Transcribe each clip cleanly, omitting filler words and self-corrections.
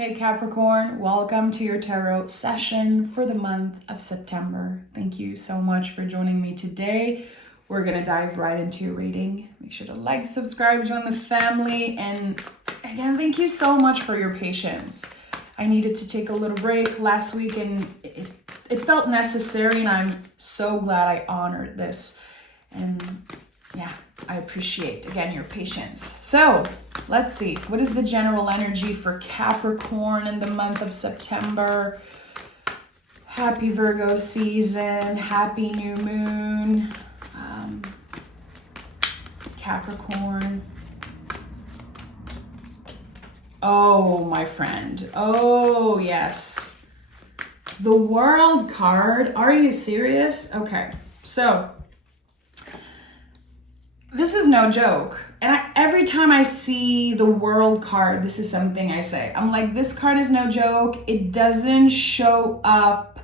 Hey Capricorn, welcome to your tarot session for the month of September. Thank you so much for joining me today. We're going to dive right into your reading. Make sure to like, subscribe, join the family, and again, thank you so much for your patience. I needed to take a little break last week and it felt necessary, and I'm so glad I honored this. And yeah, I appreciate, again, your patience. So let's see, what is the general energy for Capricorn in the month of September? Happy Virgo season, happy new moon, Capricorn. Oh, my friend. Oh, yes. The World card. Are you serious? Okay, so this is no joke. And every time I see the World card, this is something I say. I'm like, this card is no joke. It doesn't show up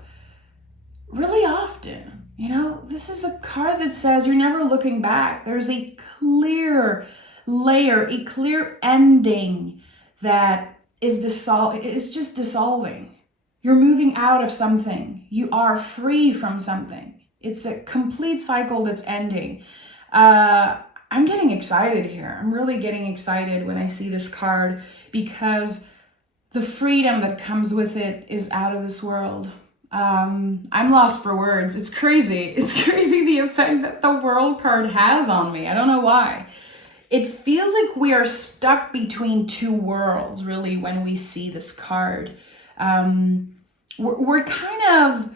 really often. You know, this is a card that says you're never looking back. There's a clear layer, a clear ending that is it's just dissolving. You're moving out of something. You are free from something. It's a complete cycle that's ending. I'm getting excited here. I'm really getting excited when I see this card because the freedom that comes with it is out of this world. I'm lost for words. It's crazy. It's crazy the effect that the World card has on me. I don't know why. It feels like we are stuck between two worlds, really, when we see this card. We're kind of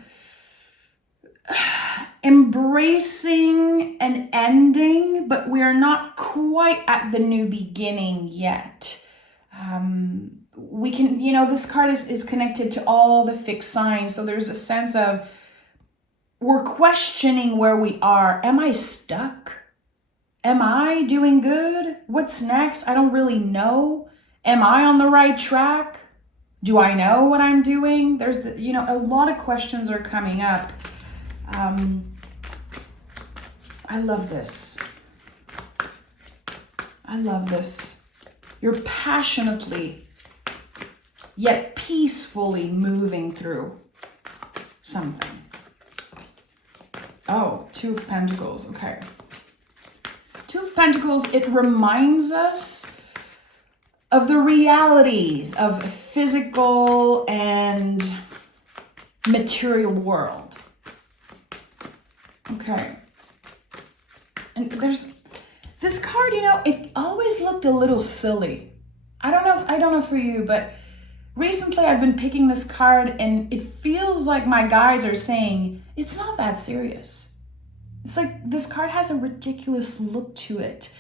embracing an ending, but we're not quite at the new beginning yet. We can, this card is connected to all the fixed signs. So there's a sense of we're questioning where we are. Am I stuck? Am I doing good? What's next? I don't really know. Am I on the right track? Do I know what I'm doing? There's a lot of questions are coming up. I love this. I love this. You're passionately, yet peacefully moving through something. Oh, Two of Pentacles. Okay. Two of Pentacles, it reminds us of the realities of physical and material world. Okay. And there's this card, it always looked a little silly. I don't know for you, but recently I've been picking this card and it feels like my guides are saying, it's not that serious. It's like this card has a ridiculous look to it.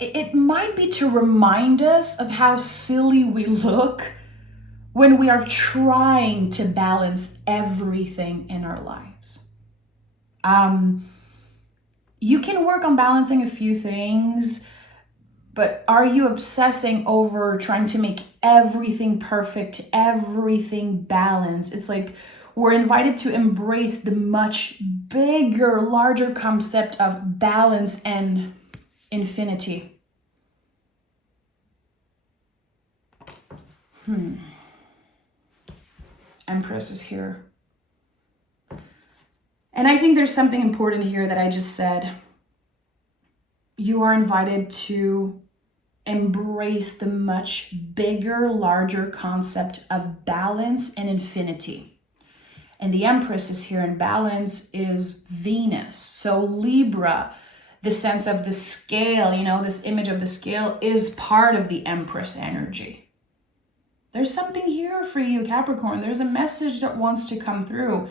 It might be to remind us of how silly we look when we are trying to balance everything in our lives. You can work on balancing a few things, but are you obsessing over trying to make everything perfect, everything balanced? It's like we're invited to embrace the much bigger, larger concept of balance and infinity. Empress is here. And I think there's something important here that I just said. You are invited to embrace the much bigger, larger concept of balance and infinity. And the Empress is here, and balance is Venus. So Libra, the sense of the scale, this image of the scale is part of the Empress energy. There's something here for you, Capricorn. There's a message that wants to come through.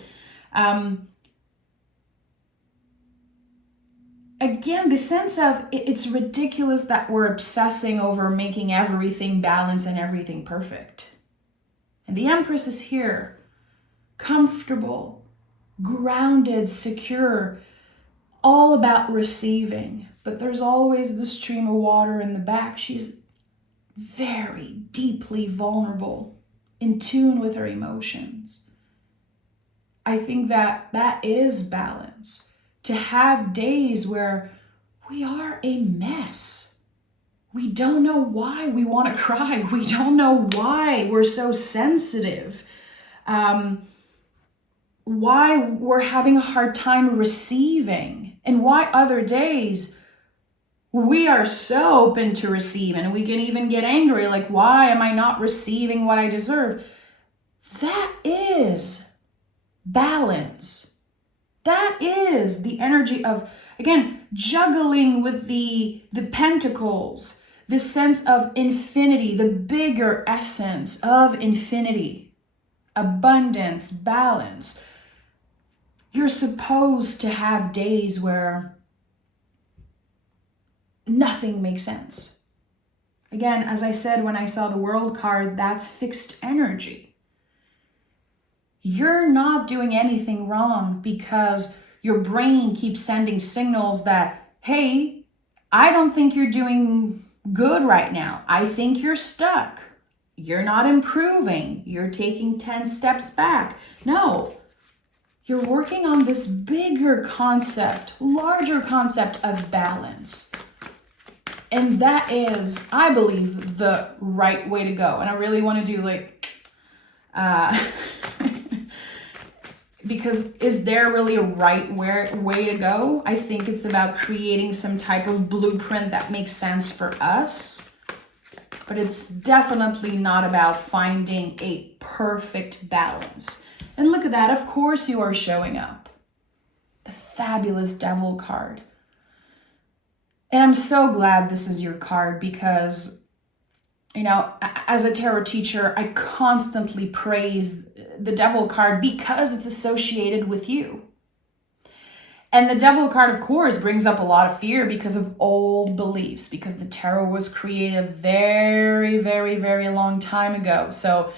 Again, the sense of it's ridiculous that we're obsessing over making everything balanced and everything perfect. And the Empress is here, comfortable, grounded, secure, all about receiving. But there's always the stream of water in the back. She's very deeply vulnerable, in tune with her emotions. I think that is balance. To have days where we are a mess, we don't know why we want to cry. We don't know why we're so sensitive. Why we're having a hard time receiving, and why other days we are so open to receive, and we can even get angry, like, why am I not receiving what I deserve? That is balance. That is the energy of, again, juggling with the pentacles, this sense of infinity, the bigger essence of infinity, abundance, balance. You're supposed to have days where nothing makes sense. Again, as I said, when I saw the World card, that's fixed energy. You're not doing anything wrong because your brain keeps sending signals that, hey, I don't think you're doing good right now. I think you're stuck. You're not improving. You're taking 10 steps back. No, you're working on this bigger concept, larger concept of balance. And that is, I believe, the right way to go. And I really want to do because is there really a right way to go? I think it's about creating some type of blueprint that makes sense for us. But it's definitely not about finding a perfect balance. And look at that. Of course you are showing up. The fabulous Devil card. And I'm so glad this is your card because, as a tarot teacher, I constantly praise the Devil card because it's associated with you. And the Devil card, of course, brings up a lot of fear because of old beliefs, because the tarot was created a very, very, very long time ago. So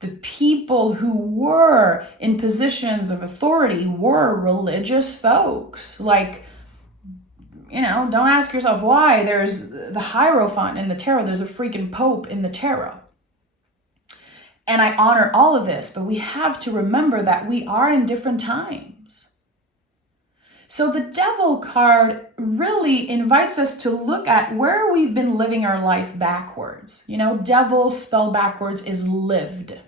the people who were in positions of authority were religious folks. Like, don't ask yourself why. There's the Hierophant in the tarot. There's a freaking Pope in the tarot. And I honor all of this, but we have to remember that we are in different times. So the Devil card really invites us to look at where we've been living our life backwards. Devil spelled backwards is lived.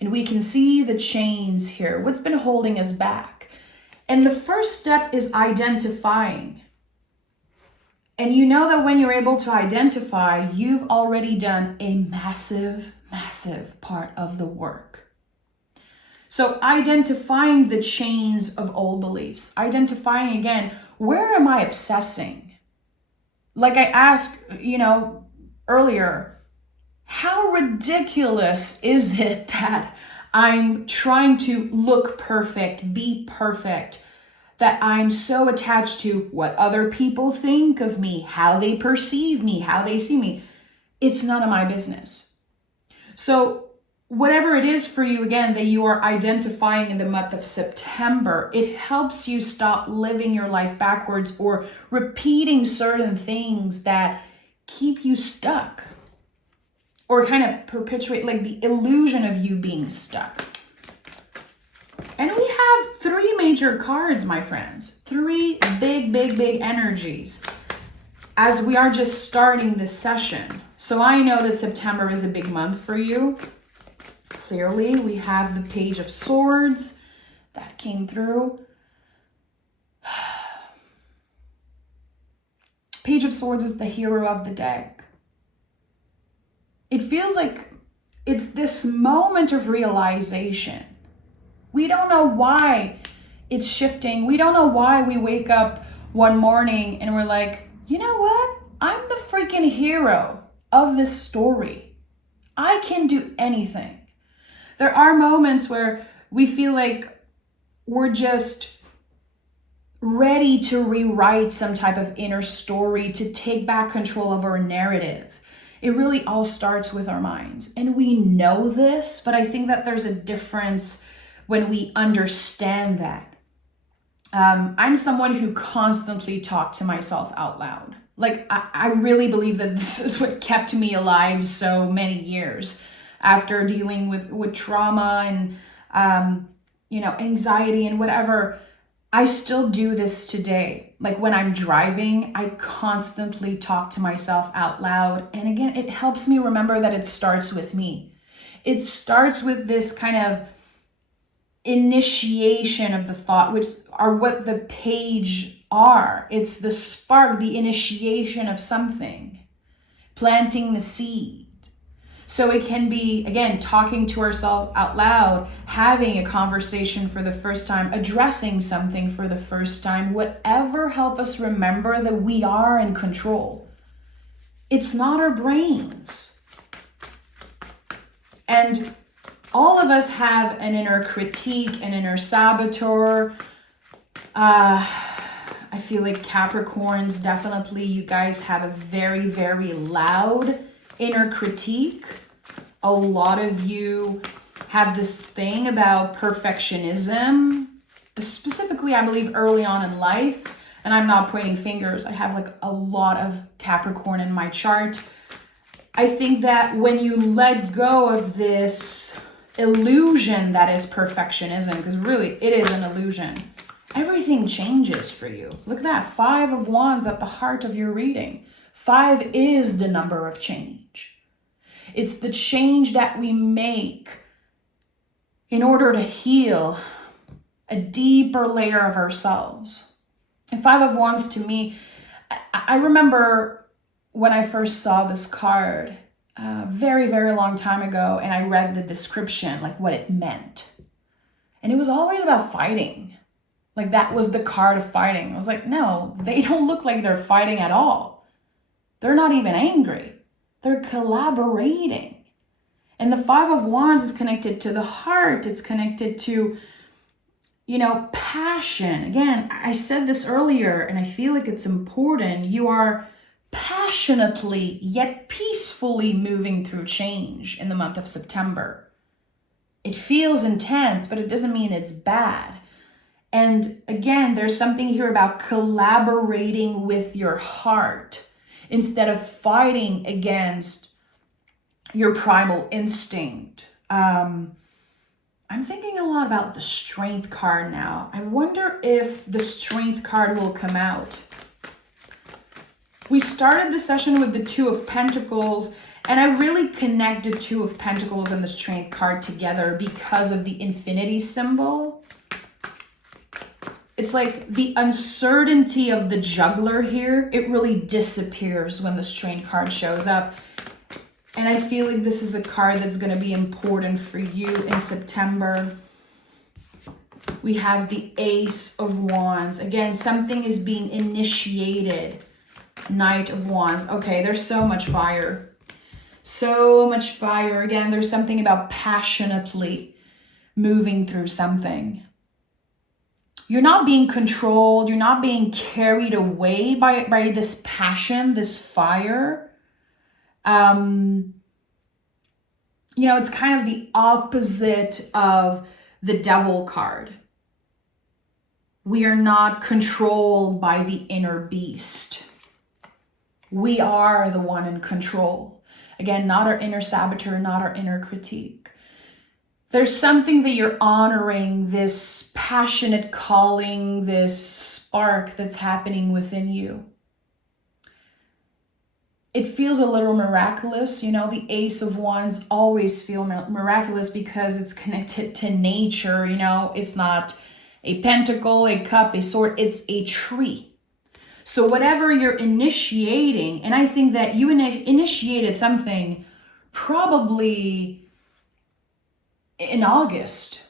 And we can see the chains here. What's been holding us back? And the first step is identifying. And you know that when you're able to identify, you've already done a massive, massive part of the work. So identifying the chains of old beliefs, identifying again, where am I obsessing? Like I asked, earlier, how ridiculous is it that I'm trying to look perfect, be perfect, that I'm so attached to what other people think of me, how they perceive me, how they see me? It's none of my business. So whatever it is for you, again, that you are identifying in the month of September, it helps you stop living your life backwards or repeating certain things that keep you stuck or kind of perpetuate like the illusion of you being stuck. And we have 3 major cards, my friends. 3 big, big, big energies as we are just starting this session. So I know that September is a big month for you. Clearly, we have the Page of Swords that came through. Page of Swords is the hero of the deck. It feels like it's this moment of realization. We don't know why it's shifting. We don't know why we wake up one morning and we're like, you know what? I'm the freaking hero of this story. I can do anything. There are moments where we feel like we're just ready to rewrite some type of inner story, to take back control of our narrative. It really all starts with our minds. And we know this, but I think that there's a difference when we understand that. I'm someone who constantly talks to myself out loud. Like, I really believe that this is what kept me alive so many years after dealing with trauma and, anxiety and whatever. I still do this today. Like when I'm driving, I constantly talk to myself out loud. And again, it helps me remember that it starts with me. It starts with this kind of initiation of the thought, which are what the page are. It's the spark, the initiation of something, planting the seed. So it can be, again, talking to ourselves out loud, having a conversation for the first time, addressing something for the first time, whatever help us remember that we are in control. It's not our brains. And all of us have an inner critique, an inner saboteur. I feel like Capricorns, definitely, you guys have a very, very loud inner critique. A lot of you have this thing about perfectionism, specifically, I believe, early on in life. And I'm not pointing fingers. I have like a lot of Capricorn in my chart. I think that when you let go of this illusion that is perfectionism, because really it is an illusion, everything changes for you. Look at that, 5 of Wands at the heart of your reading. 5 is the number of change. It's the change that we make in order to heal a deeper layer of ourselves. And 5 of Wands to me, I remember when I first saw this card very, very long time ago, and I read the description, like what it meant. And it was always about fighting. Like that was the card of fighting. I was like, no, they don't look like they're fighting at all. They're not even angry. They're collaborating. And the 5 of Wands is connected to the heart. It's connected to, passion. Again, I said this earlier, and I feel like it's important. You are passionately yet peacefully moving through change in the month of September. It feels intense, but it doesn't mean it's bad. And again, there's something here about collaborating with your heart instead of fighting against your primal instinct. I'm thinking a lot about the Strength card now. I wonder if the Strength card will come out. We started the session with the 2 of Pentacles, and I really connect the 2 of Pentacles and the Strength card together because of the infinity symbol. It's like the uncertainty of the juggler here, it really disappears when the Strength card shows up. And I feel like this is a card that's going to be important for you in September. We have the Ace of Wands. Again, something is being initiated. Knight of Wands. Okay, there's so much fire. So much fire. Again, there's something about passionately moving through something. You're not being controlled. You're not being carried away by this passion, this fire. It's kind of the opposite of the Devil card. We are not controlled by the inner beast. We are the one in control. Again, not our inner saboteur, not our inner critique. There's something that you're honoring, this passionate calling, this spark that's happening within you. It feels a little miraculous. The Ace of Wands always feel miraculous because it's connected to nature. It's not a pentacle, a cup, a sword. It's a tree. So whatever you're initiating, and I think that you initiated something probably in August.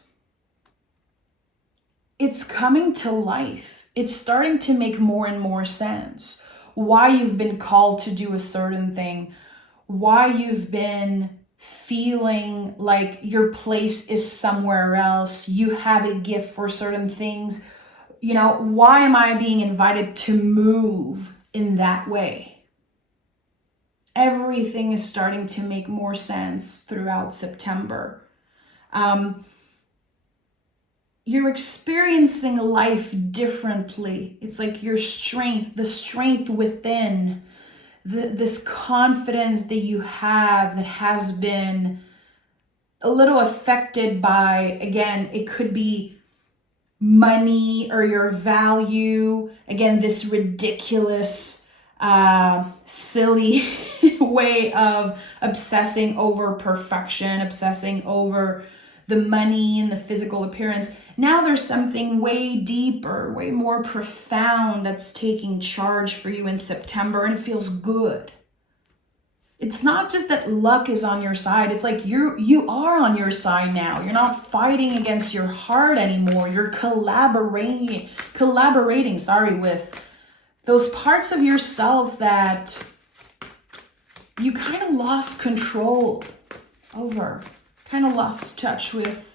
It's coming to life. It's starting to make more and more sense. Why you've been called to do a certain thing, why you've been feeling like your place is somewhere else, you have a gift for certain things. Why am I being invited to move in that way? Everything is starting to make more sense throughout September. You're experiencing life differently. It's like your strength, the strength within, this confidence that you have that has been a little affected by, again, it could be money or your value. Again, this ridiculous, silly way of obsessing over perfection, obsessing over the money and the physical appearance. Now there's something way deeper, way more profound that's taking charge for you in September, and it feels good. It's not just that luck is on your side. It's like you are on your side now. You're not fighting against your heart anymore. You're collaborating, with those parts of yourself that you kind of lost control over, kind of lost touch with.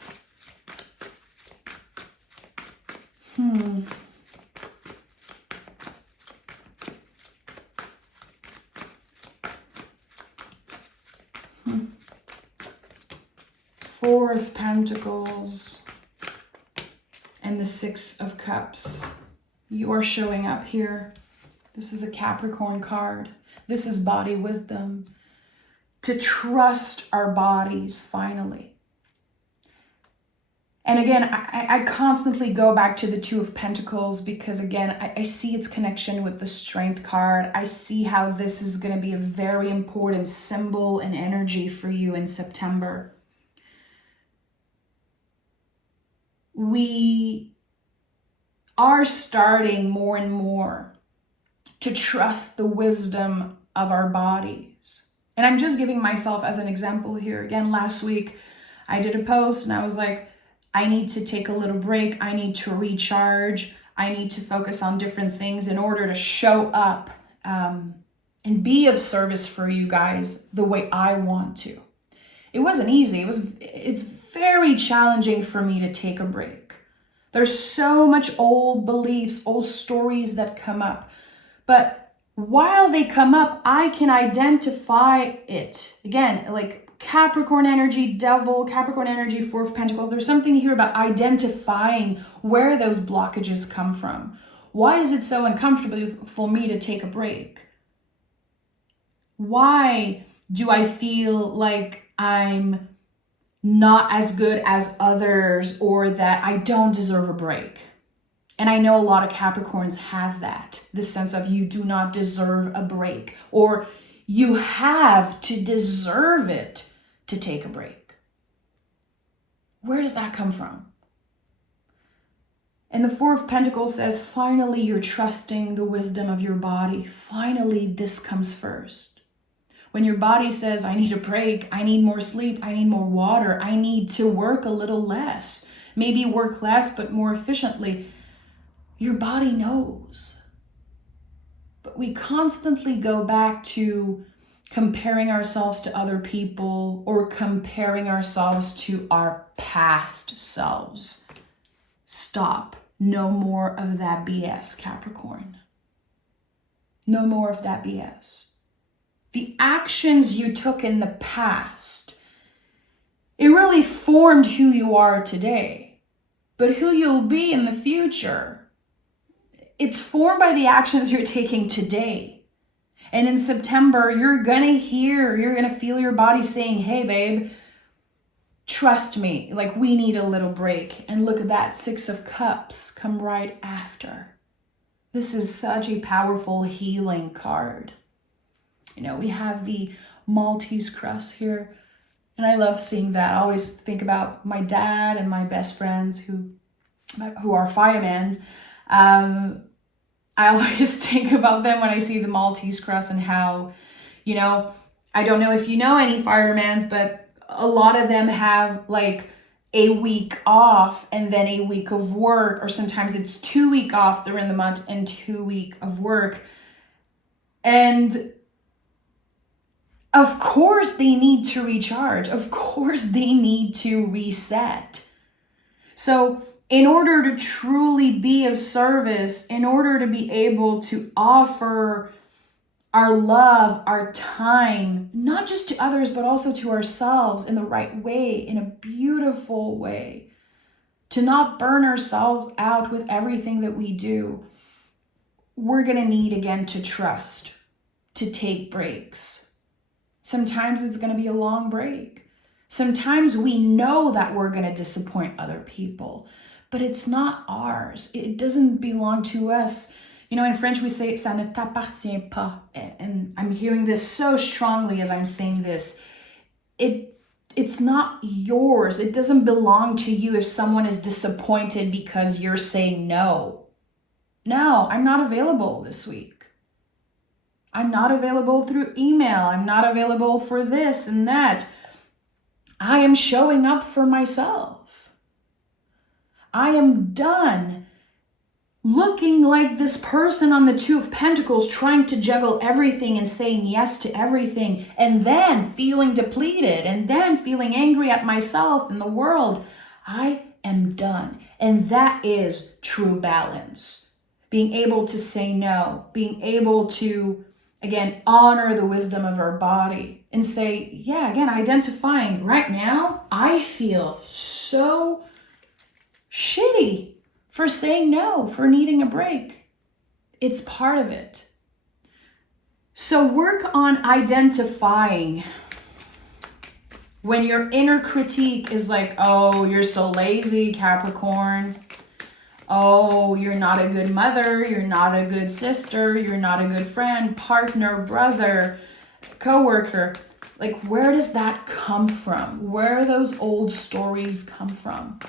4 of Pentacles and the 6 of Cups. You are showing up here. This is a Capricorn card. This is body wisdom. To trust our bodies, finally. And again, I constantly go back to the 2 of Pentacles because, again, I see its connection with the Strength card. I see how this is going to be a very important symbol and energy for you in September. We are starting more and more to trust the wisdom of our bodies. And I'm just giving myself as an example here. Again, last week I did a post and I was like, I need to take a little break. I need to recharge. I need to focus on different things in order to show up and be of service for you guys the way I want to. It wasn't easy. It's very challenging for me to take a break. There's so much old beliefs, old stories that come up. But while they come up, I can identify it. Again, like Capricorn energy, devil, Capricorn energy, 4 of Pentacles. There's something here about identifying where those blockages come from. Why is it so uncomfortable for me to take a break? Why do I feel like I'm not as good as others or that I don't deserve a break? And I know a lot of Capricorns have that, this sense of you do not deserve a break, or you have to deserve it to take a break. Where does that come from? And the 4 of Pentacles says, finally, you're trusting the wisdom of your body. Finally, this comes first. When your body says, I need a break, I need more sleep, I need more water, I need to work a little less, maybe work less but more efficiently, your body knows. But we constantly go back to comparing ourselves to other people or comparing ourselves to our past selves. Stop. No more of that BS, Capricorn. No more of that BS. The actions you took in the past, it really formed who you are today. But who you'll be in the future, it's formed by the actions you're taking today. And in September, you're going to feel your body saying, hey, babe, trust me, like we need a little break. And look at that 6 of Cups come right after. This is such a powerful healing card. You know, we have the Maltese cross here. And I love seeing that. I always think about my dad and my best friends who are firemen. I always think about them when I see the Maltese cross and how, you know, I don't know if you know any firemen, but a lot of them have like a week off and then a week of work, or sometimes it's 2 weeks off during the month and 2 weeks of work. And of course they need to recharge. Of course they need to reset. So in order to truly be of service, in order to be able to offer our love, our time, not just to others, but also to ourselves in the right way, in a beautiful way, to not burn ourselves out with everything that we do, we're going to need, again, to trust, to take breaks. Sometimes it's going to be a long break. Sometimes we know that we're going to disappoint other people. but it's not ours. It doesn't belong to us. You know, in French we say, ça ne t'appartient pas. And I'm hearing this so strongly as I'm saying this. It's not yours. It doesn't belong to you if someone is disappointed because you're saying no. No, I'm not available this week. I'm not available through email. I'm not available for this and that. I am showing up for myself. I am done looking like this person on the Two of Pentacles, trying to juggle everything and saying yes to everything, and then feeling depleted, and then feeling angry at myself and the world. I am done. And that is true balance. Being able to say no, being able to, again, honor the wisdom of our body and say, yeah, again, identifying right now, I feel so shitty for saying no, for needing a break. It's part of it. So work on identifying when your inner critique is like, oh, you're so lazy, Capricorn. Oh, you're not a good mother. You're not a good sister. You're not a good friend, partner, brother, coworker. Like, where does that come from? Where do those old stories come from?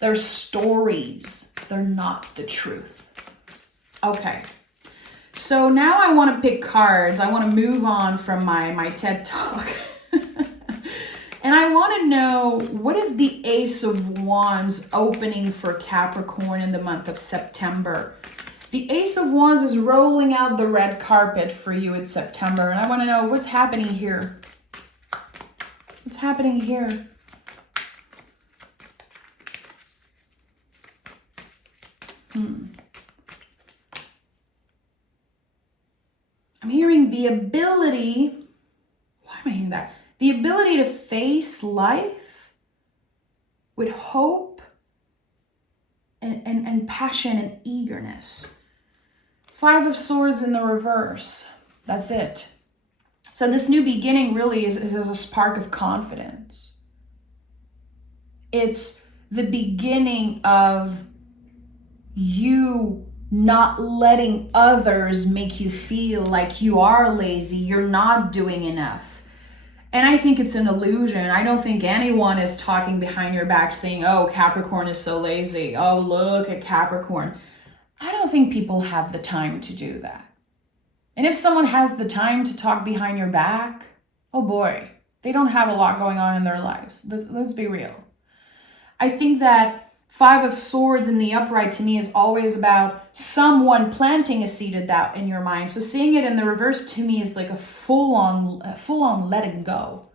They're stories. They're not the truth. Okay. So now I want to pick cards. I want to move on from my TED Talk. And I want to know, what is the Ace of Wands opening for Capricorn in the month of September? The Ace of Wands is rolling out the red carpet for you in September. And I want to know what's happening here. What's happening here? I'm hearing the ability, why am I hearing that? The ability to face life with hope and passion and eagerness. Five of Swords in the reverse. That's it. So this new beginning really is a spark of confidence. It's the beginning of you not letting others make you feel like you are lazy, you're not doing enough. And I think it's an illusion. I don't think anyone is talking behind your back saying, oh, Capricorn is so lazy. Oh, look at Capricorn. I don't think people have the time to do that. And if someone has the time to talk behind your back, oh boy, they don't have a lot going on in their lives. Let's be real. I think that Five of Swords in the upright to me is always about someone planting a seed of doubt in your mind. So seeing it in the reverse to me is like a full-on letting go.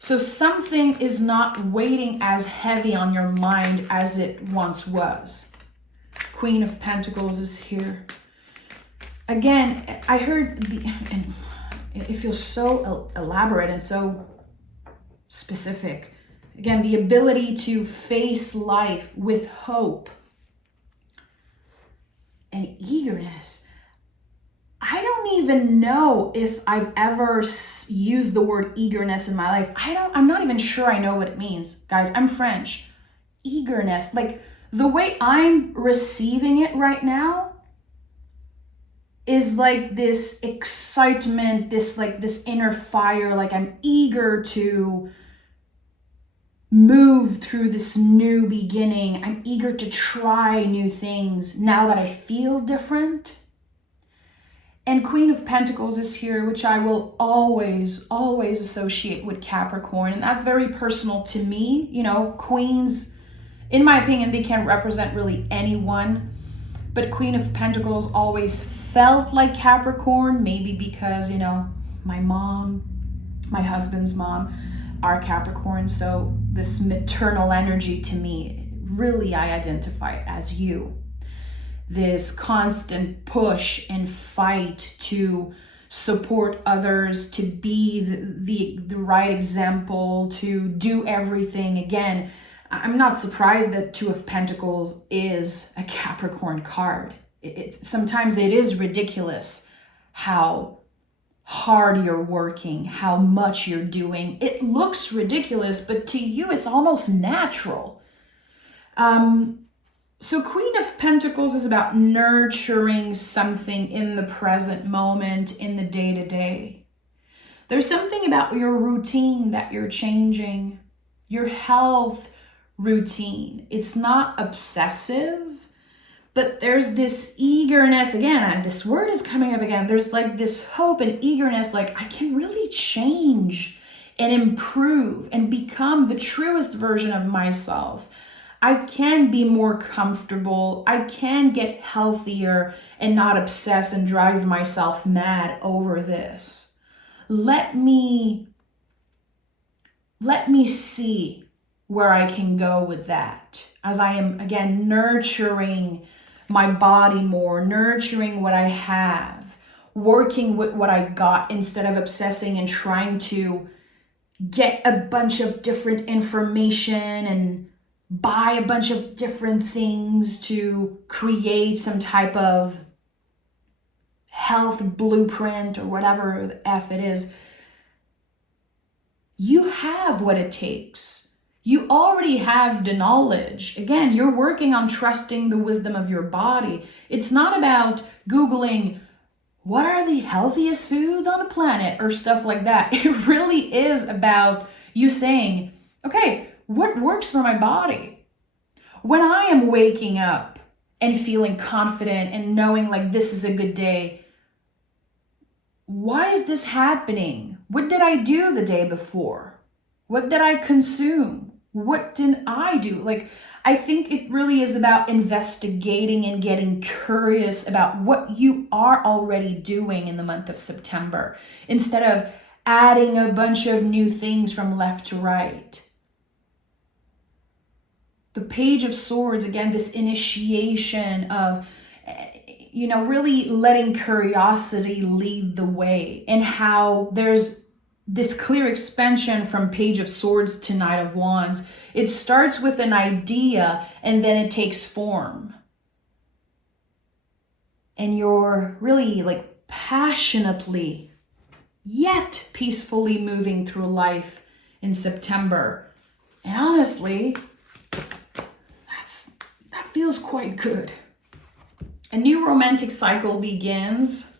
So something is not weighting as heavy on your mind as it once was. Queen of Pentacles is here. Again, I heard and it feels so elaborate and so specific. Again, the ability to face life with hope and eagerness. I don't even know if I've ever used the word eagerness in my life. I'm not even sure I know what it means. Guys, I'm French. Eagerness, like the way I'm receiving it right now is like this excitement, this inner fire, like I'm eager to move through this new beginning. I'm eager to try new things now that I feel different. And Queen of Pentacles is here, which I will always associate with Capricorn. And that's very personal to me. You know, queens, in my opinion, they can't represent really anyone. But Queen of Pentacles always felt like Capricorn, maybe because, you know, my mom, my husband's mom are Capricorn. So this maternal energy to me, really I identify it as you. This constant push and fight to support others, to be the right example, to do everything. Again, I'm not surprised that Two of Pentacles is a Capricorn card. Sometimes it is ridiculous how hard you're working, how much you're doing. It looks ridiculous, but to you, it's almost natural. So Queen of Pentacles is about nurturing something in the present moment, in the day-to-day. There's something about your routine that you're changing, your health routine. It's not obsessive, but there's this eagerness. Again, this word is coming up again. There's like this hope and eagerness, like I can really change and improve and become the truest version of myself. I can be more comfortable. I can get healthier and not obsess and drive myself mad over this. Let me see where I can go with that as I am, again, nurturing my body more, nurturing what I have, working with what I got instead of obsessing and trying to get a bunch of different information and buy a bunch of different things to create some type of health blueprint or whatever the F it is. You have what it takes. You already have the knowledge. Again, you're working on trusting the wisdom of your body. It's not about Googling, what are the healthiest foods on the planet or stuff like that. It really is about you saying, okay, what works for my body? When I am waking up and feeling confident and knowing like this is a good day, why is this happening? What did I do the day before? What did I consume? What didn't I do? Like, I think it really is about investigating and getting curious about what you are already doing in the month of September, instead of adding a bunch of new things from left to right. The Page of Swords, again, this initiation of, really letting curiosity lead the way, and how there's this clear expansion from Page of Swords to Knight of Wands. It starts with an idea and then it takes form. And you're really like passionately yet peacefully moving through life in September. And honestly, that feels quite good. A new romantic cycle begins.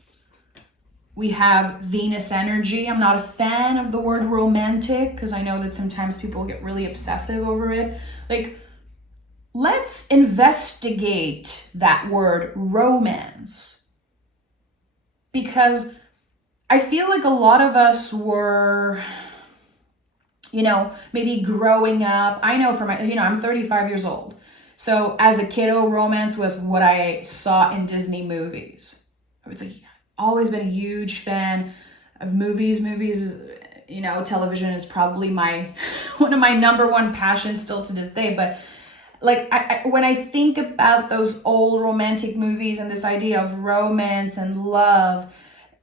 We have Venus energy. I'm not a fan of the word romantic because I know that sometimes people get really obsessive over it. Like, let's investigate that word romance. Because I feel like a lot of us were, maybe growing up. I know I'm 35 years old. So as a kiddo, romance was what I saw in Disney movies. I would say, always been a huge fan of movies. Television is probably one of my number one passions still to this day. But like, when I think about those old romantic movies and this idea of romance and love,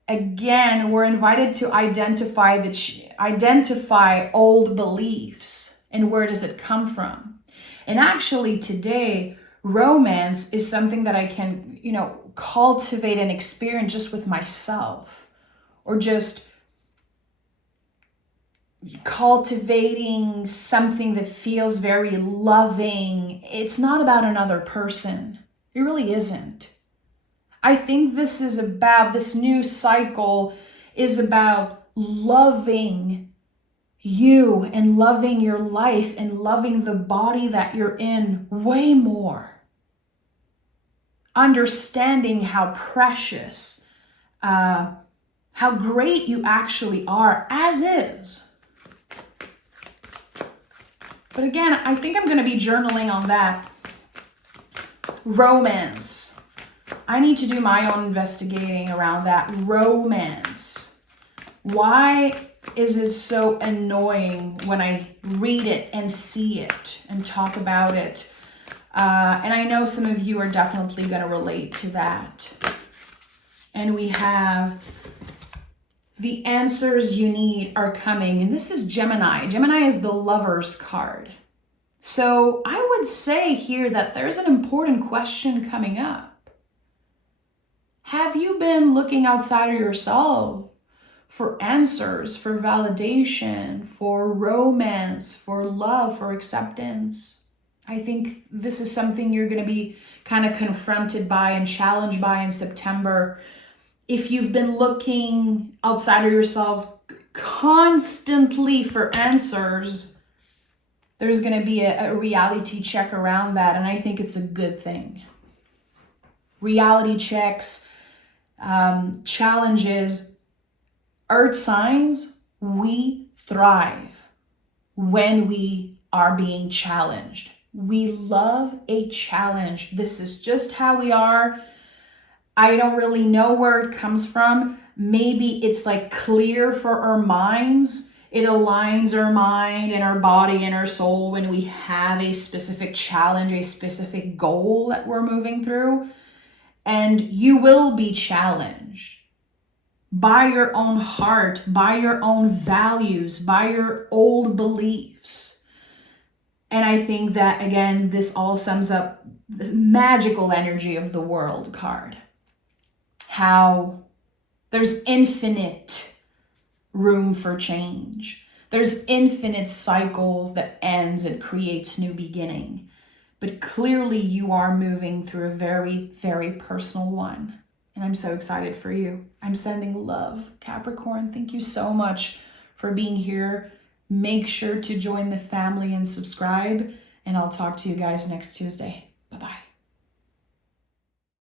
again, we're invited to identify old beliefs and where does it come from. And actually today, romance is something that I can, cultivate and experience just with myself, or just cultivating something that feels very loving. It's not about another person. It really isn't. I think this new cycle is about loving you and loving your life and loving the body that you're in way more. Understanding how precious, how great you actually are as is. But again, I think I'm going to be journaling on that. Romance. I need to do my own investigating around that. Romance. Why is it so annoying when I read it and see it and talk about it? And I know some of you are definitely going to relate to that. And we have the answers you need are coming. And this is Gemini. Gemini is the Lover's card. So I would say here that there's an important question coming up. Have you been looking outside of yourself for answers, for validation, for romance, for love, for acceptance. I think this is something you're going to be kind of confronted by and challenged by in September. If you've been looking outside of yourselves constantly for answers, there's going to be a reality check around that. And I think it's a good thing. Reality checks, challenges, earth signs, we thrive when we are being challenged. We love a challenge. This is just how we are. I don't really know where it comes from. Maybe it's like clear for our minds. It aligns our mind and our body and our soul when we have a specific challenge, a specific goal that we're moving through. And you will be challenged by your own heart, by your own values, by your old beliefs. And I think that, again, this all sums up the magical energy of the World card. How there's infinite room for change. There's infinite cycles that ends and creates new beginning. But clearly you are moving through a very, very personal one. And I'm so excited for you. I'm sending love, Capricorn. Thank you so much for being here. Make sure to join the family and subscribe. And I'll talk to you guys next Tuesday.